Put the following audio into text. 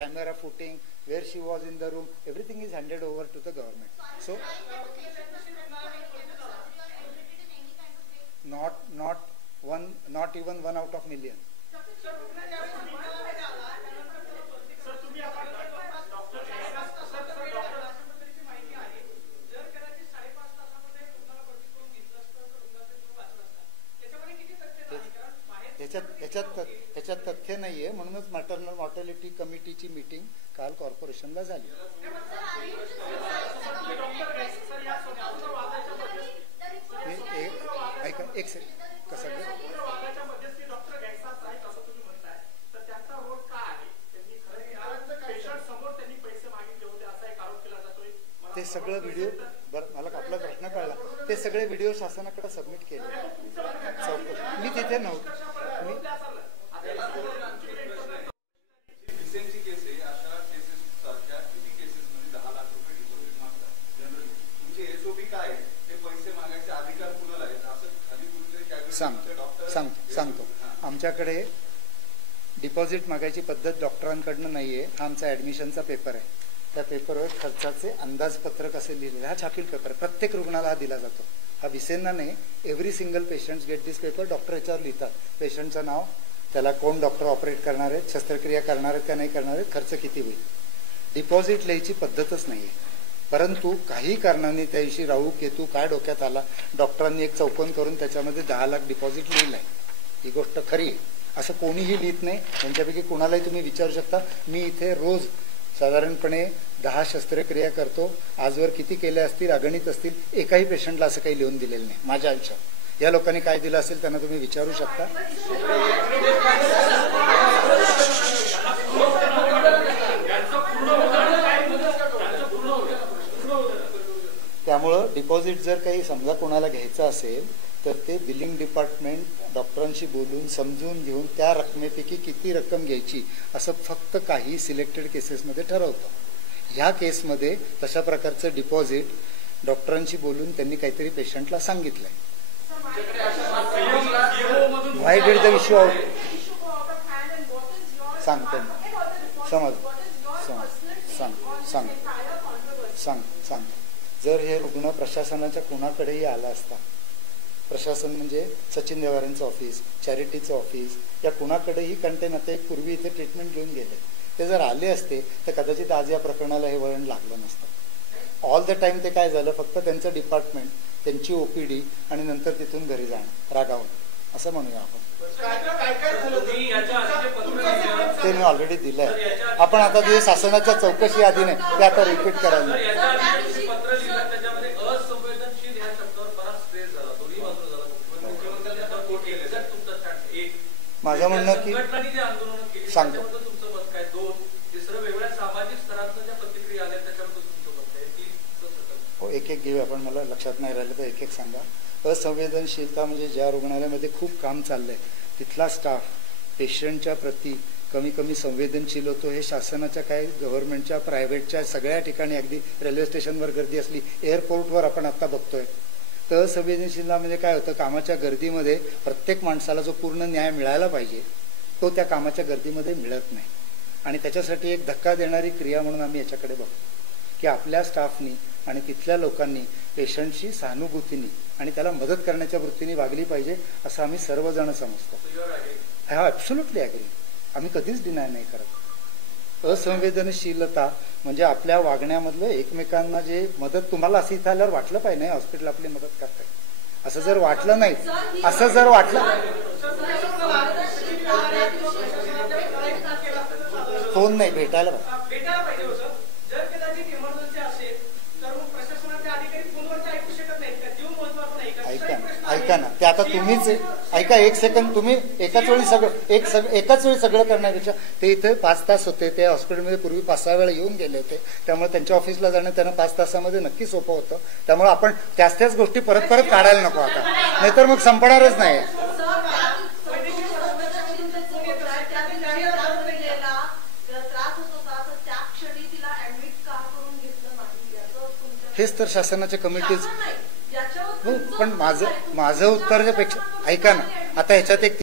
camera footing, where she was in the room, everything is handed over to the government. So not even 1 out of million. ह्याच्यात तथ्य नाहीये, म्हणूनच maternal mortality कमिटीची meeting काल कॉर्पोरेशनला झाली. ऐका एक कसं ते सगळं व्हिडिओ मला आपला प्रश्न कळला. ते सगळे व्हिडिओ शासनाकडे सबमिट केले. मी तिथे नव्हतो. सांगतो आमच्याकडे डिपॉझिट मागायची पद्धत डॉक्टरांकडनं नाहीये. हा आमचा ऍडमिशनचा पेपर आहे. त्या पेपरवर खर्चाचे अंदाजपत्रक असे लिहिलेले. हा छापील पेपर आहे. प्रत्येक रुग्णाला हा दिला जातो. हा विसेंना नाही. Every single patient get this paper. Doctor याच्यावर लिहितात पेशंटचं नाव, त्याला कोण डॉक्टर ऑपरेट करणार आहेत, शस्त्रक्रिया करणार आहेत का नाही करणार आहेत, खर्च किती होईल. डिपॉझिट लिहायची पद्धतच नाहीये. परंतु काही कारणाने त्या दिवशी राहू केतू काय डोक्यात आला, डॉक्टरांनी एक चौकोन करून त्याच्यामध्ये 10 लाख डिपॉझिट लिहिलंय. ही गोष्ट खरी आहे. असं कोणीही लिहित नाही. त्यांच्यापैकी कोणालाही तुम्ही विचारू शकता. मी इथे रोज साधारणपणे 10 शस्त्रक्रिया करतो. आजवर किती केल्या असतील, अगणित असतील. एकाही पेशंटला असं काही लिहून दिलेलं नाही माझ्या आयुष्यात. या लोकांनी काय दिलं असेल त्यांना तुम्ही विचारू शकता. त्यामुळं डिपॉझिट जर काही समजा कोणाला घ्यायचं असेल तर ते बिलिंग डिपार्टमेंट डॉक्टरांशी बोलून समजून घेऊन त्या रकमेपैकी किती रक्कम घ्यायची असं फक्त काही सिलेक्टेड केसेसमध्ये ठरवतं. ह्या केसमध्ये तशा प्रकारचं डिपॉझिट डॉक्टरांशी बोलून त्यांनी काहीतरी पेशंटला सांगितलंय. व्हाय डिड द इश्यू आउट सांगतो सांग. जर हे रुग्ण प्रशासनाच्या कोणाकडेही आला असता, प्रशासन म्हणजे सचिन देवाऱ्यांचं ऑफिस, चॅरिटीचं ऑफिस, या कुणाकडेही कंटेन आता एक पूर्वी इथे ट्रीटमेंट घेऊन गेले, ते जर आले असते तर कदाचित आज या प्रकरणाला हे वळण लागलं नसतं. ऑल द टाइम ते काय झालं, फक्त त्यांचं डिपार्टमेंट, त्यांची ओपीडी आणि नंतर तिथून घरी जाणं रागावून, असं म्हणूया आपण. ते मी ऑलरेडी दिलंय. आपण आता जे शासनाच्या चौकशी आधी नाही ते आता रिपीट करायला. माझं म्हणणं की सांगतो हो, एक घेऊ आपण. मला लक्षात नाही राहिलं तर एक सांगा. असंवेदनशीलता म्हणजे ज्या रुग्णालयामध्ये खूप काम चाललंय तिथला स्टाफ पेशंटच्या प्रती कमी संवेदनशील होतो. हे शासनाच्या काय, गव्हर्नमेंटच्या, प्रायव्हेटच्या सगळ्या ठिकाणी, अगदी रेल्वे स्टेशनवर गर्दी असली, एअरपोर्टवर आपण आता बघतोय. तर संवेदनशीलता म्हणजे काय होतं, कामाच्या गर्दीमध्ये प्रत्येक माणसाला जो पूर्ण न्याय मिळायला पाहिजे तो त्या कामाच्या गर्दीमध्ये मिळत नाही. आणि त्याच्यासाठी एक धक्का देणारी क्रिया म्हणून आम्ही याच्याकडे बघतो की आपल्या स्टाफनी आणि तिथल्या लोकांनी पेशंटशी सहानुभूतीने आणि त्याला मदत करण्याच्या वृत्तीने वागली पाहिजे असं आम्ही सर्वजण समजतो. हा ॲब्सोल्युटली ॲग्री. आम्ही कधीच डिनाय नाही करत. असंवेदनशीलता म्हणजे आपल्या वागण्यामधलं एकमेकांना जे मदत, तुम्हाला असं इथं आल्यावर वाटलं पाहिजे नाही हॉस्पिटल आपली मदत करताय, असं जर वाटलं नाही, असं जर वाटलं, फोन नाही भेटायला ऐका ना, ते आता तुम्हीच ऐका एक सेकंड. तुम्ही एकाच वेळी सगळं करण्यापेक्षा ते इथे 5 तास होते. ते हॉस्पिटलमध्ये पूर्वी 5-6 वेळा येऊन गेले होते. त्यामुळे त्यांच्या ऑफिसला जाणं त्यांना 5 तासामध्ये नक्की सोपं होतं. त्यामुळे आपण त्याच गोष्टी परत काढायला नको आता, नाहीतर मग संपणारच नाही. हेच तर शासनाच्या कमिटीज. पण माझं उत्तराच्या पेक्षा ऐका ना, आता ह्याच्यात एक